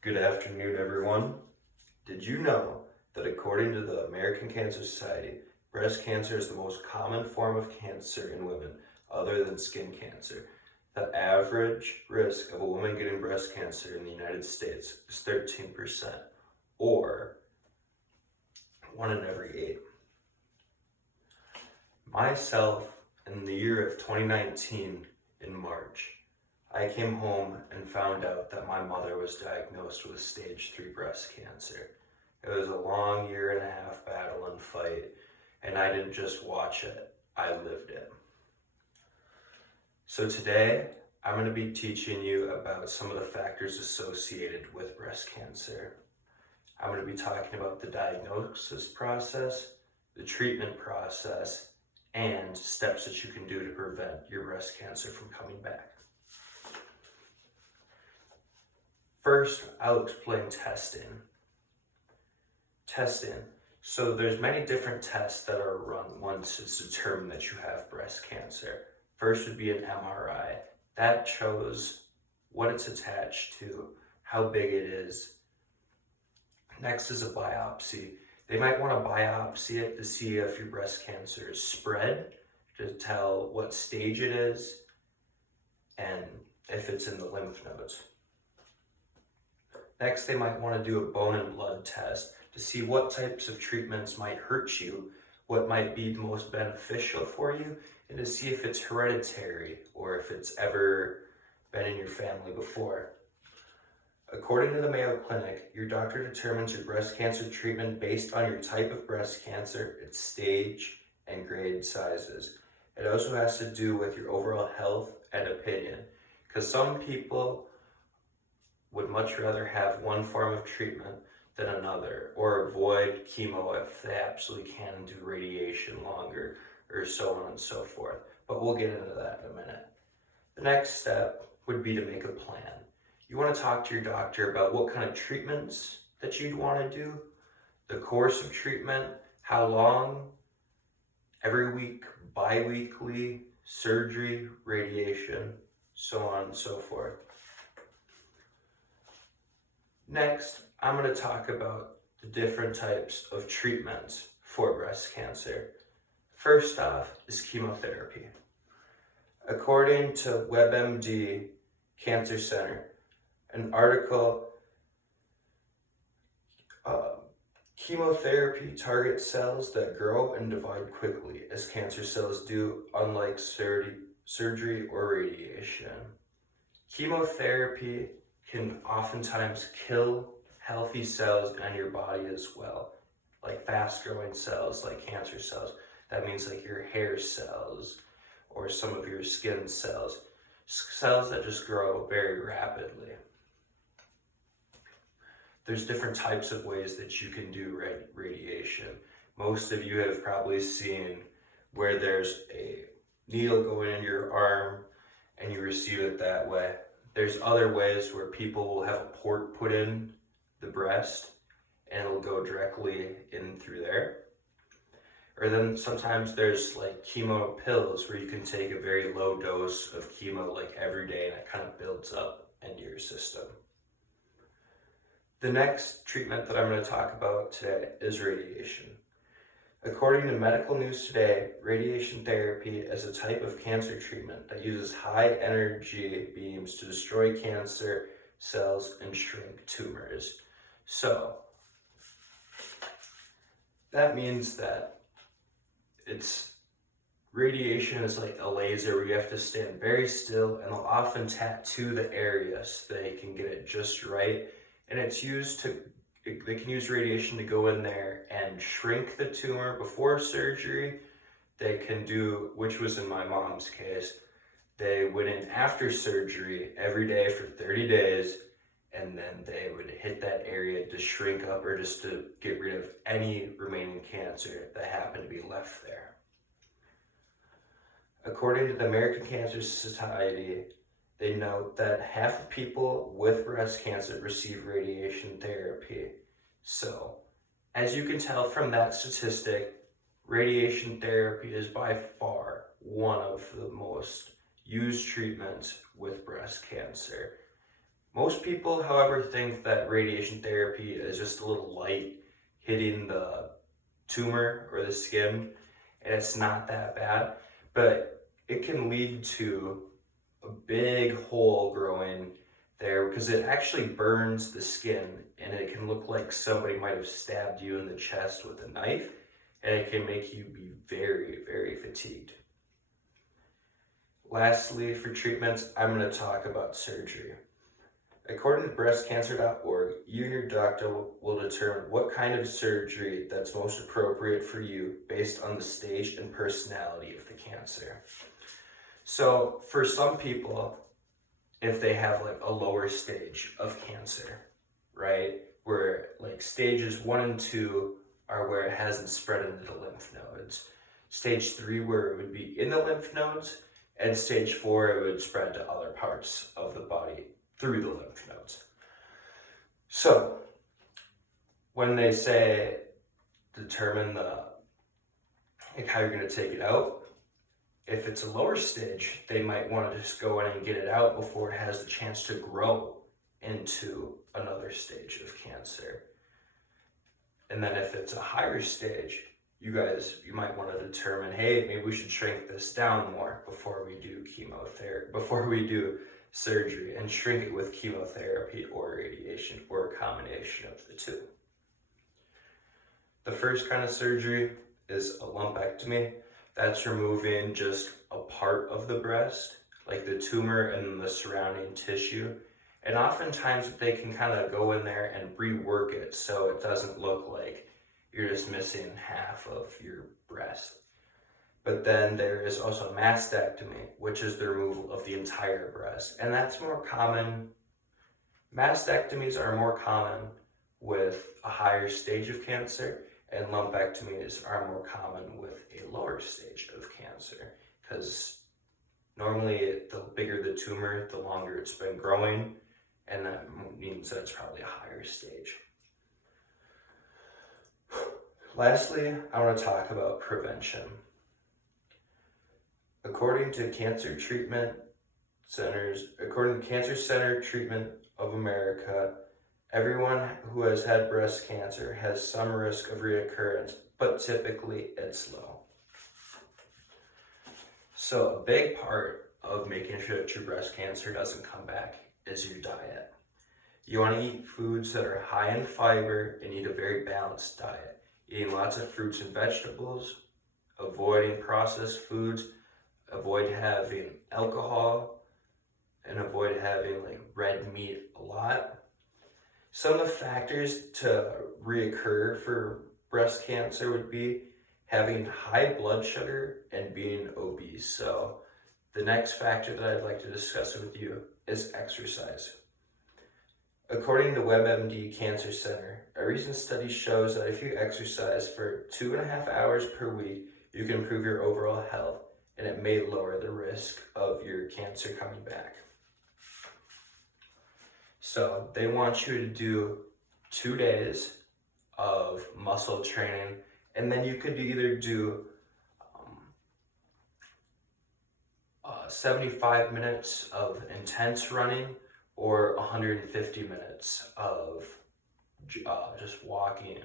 Good afternoon, everyone. Did you know that according to the American Cancer Society, breast cancer is the most common form of cancer in women other than skin cancer? The average risk of a woman getting breast cancer in the United States is 13%, or 1 in every 8. Myself, in the year of 2019, in March, I came home and found out that my mother was diagnosed with stage 3 breast cancer. It was a long 1.5 year battle and fight, and I didn't just watch it, I lived it. So today, I'm going to be teaching you about some of the factors associated with breast cancer. I'm going to be talking about the diagnosis process, the treatment process, and steps that you can do to prevent your breast cancer from coming back. First, I'll explain testing. So there's many different tests that are run once it's determined that you have breast cancer. First would be an MRI. That shows what it's attached to, how big it is. Next is a biopsy. They might want to biopsy it to see if your breast cancer is spread, to tell what stage it is, and if it's in the lymph nodes. Next, they might want to do a bone and blood test to see what types of treatments might hurt you, what might be the most beneficial for you, and to see if it's hereditary or if it's ever been in your family before. According to the Mayo Clinic, your doctor determines your breast cancer treatment based on your type of breast cancer, its stage, and grade sizes. It also has to do with your overall health and opinion, because some people would much rather have one form of treatment than another, or avoid chemo if they absolutely can, do radiation longer, or so on and so forth. But we'll get into that in a minute. The next step would be to make a plan. You want to talk to your doctor about what kind of treatments that you'd want to do, the course of treatment, how long, every week, bi-weekly, surgery, radiation, so on and so forth. Next, I'm going to talk about the different types of treatments for breast cancer. First off is chemotherapy. According to WebMD Cancer Center, an article, chemotherapy targets cells that grow and divide quickly, as cancer cells do, unlike surgery or radiation. Chemotherapy can oftentimes kill healthy cells in your body as well, like fast-growing cells, like cancer cells. That means like your hair cells or some of your skin cells, cells that just grow very rapidly. There's different types of ways that you can do radiation. Most of you have probably seen where there's a needle going in your arm and you receive it that way. There's other ways where people will have a port put in the breast and it'll go directly in through there. Or then sometimes there's like chemo pills where you can take a very low dose of chemo like every day and it kind of builds up into your system. The next treatment that I'm going to talk about today is radiation. According to Medical News Today, radiation therapy is a type of cancer treatment that uses high energy beams to destroy cancer cells and shrink tumors. So, that means that radiation is like a laser where you have to stand very still and they'll often tattoo the area so they can get it just right. And they can use radiation to go in there and shrink the tumor before surgery. They can do, which was in my mom's case, they went in after surgery every day for 30 days, and then they would hit that area to shrink up or just to get rid of any remaining cancer that happened to be left there. According to the American Cancer Society, they note that half of people with breast cancer receive radiation therapy. So, as you can tell from that statistic, radiation therapy is by far one of the most used treatments with breast cancer. Most people, however, think that radiation therapy is just a little light hitting the tumor or the skin, and it's not that bad, but it can lead to a big hole growing there because it actually burns the skin, and it can look like somebody might have stabbed you in the chest with a knife, and it can make you be very, very fatigued. Lastly, for treatments, I'm going to talk about surgery. According to breastcancer.org, you and your doctor will determine what kind of surgery that's most appropriate for you based on the stage and personality of the cancer. So for some people, if they have like a lower stage of cancer, right, where like stages 1 and 2 are where it hasn't spread into the lymph nodes, stage 3 where it would be in the lymph nodes, and stage 4 it would spread to other parts of the body through the lymph nodes. So when they say determine how you're going to take it out, if it's a lower stage, they might want to just go in and get it out before it has the chance to grow into another stage of cancer. And then if it's a higher stage, you might want to determine, hey, maybe we should shrink this down more before we do chemotherapy, before we do surgery, and shrink it with chemotherapy or radiation or a combination of the two. The first kind of surgery is a lumpectomy. That's removing just a part of the breast, like the tumor and the surrounding tissue. And oftentimes they can kind of go in there and rework it so it doesn't look like you're just missing half of your breast. But then there is also mastectomy, which is the removal of the entire breast. And that's more common. Mastectomies are more common with a higher stage of cancer, and lumpectomies are more common with a lower stage of cancer. Because normally the bigger the tumor, the longer it's been growing, and that means that it's probably a higher stage. Lastly, I want to talk about prevention. According to Cancer Center Treatment of America, everyone who has had breast cancer has some risk of reoccurrence, but typically it's low. So a big part of making sure that your breast cancer doesn't come back is your diet. You want to eat foods that are high in fiber and eat a very balanced diet. Eating lots of fruits and vegetables, avoiding processed foods, avoid having alcohol, and avoid having like red meat a lot. Some of the factors to reoccur for breast cancer would be having high blood sugar and being obese. So the next factor that I'd like to discuss with you is exercise. According to WebMD Cancer Center, a recent study shows that if you exercise for 2.5 hours per week, you can improve your overall health, and it may lower the risk of your cancer coming back. So they want you to do 2 days of muscle training, and then you could either do 75 minutes of intense running or 150 minutes of just walking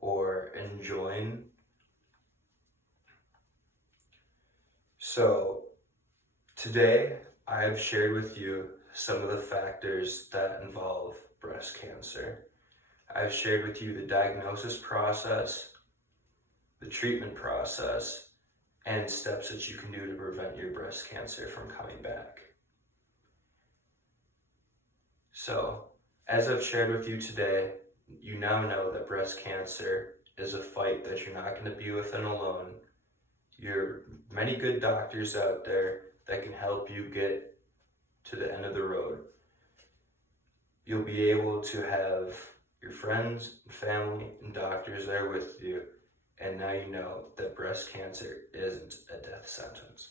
or enjoying. So today I've shared with you some of the factors that involve breast cancer. I've shared with you the diagnosis process, the treatment process, and steps that you can do to prevent your breast cancer from coming back. So, as I've shared with you today, you now know that breast cancer is a fight that you're not going to be within alone. There are many good doctors out there that can help you get to the end of the road. You'll be able to have your friends, family, and doctors there with you, and now you know that breast cancer isn't a death sentence.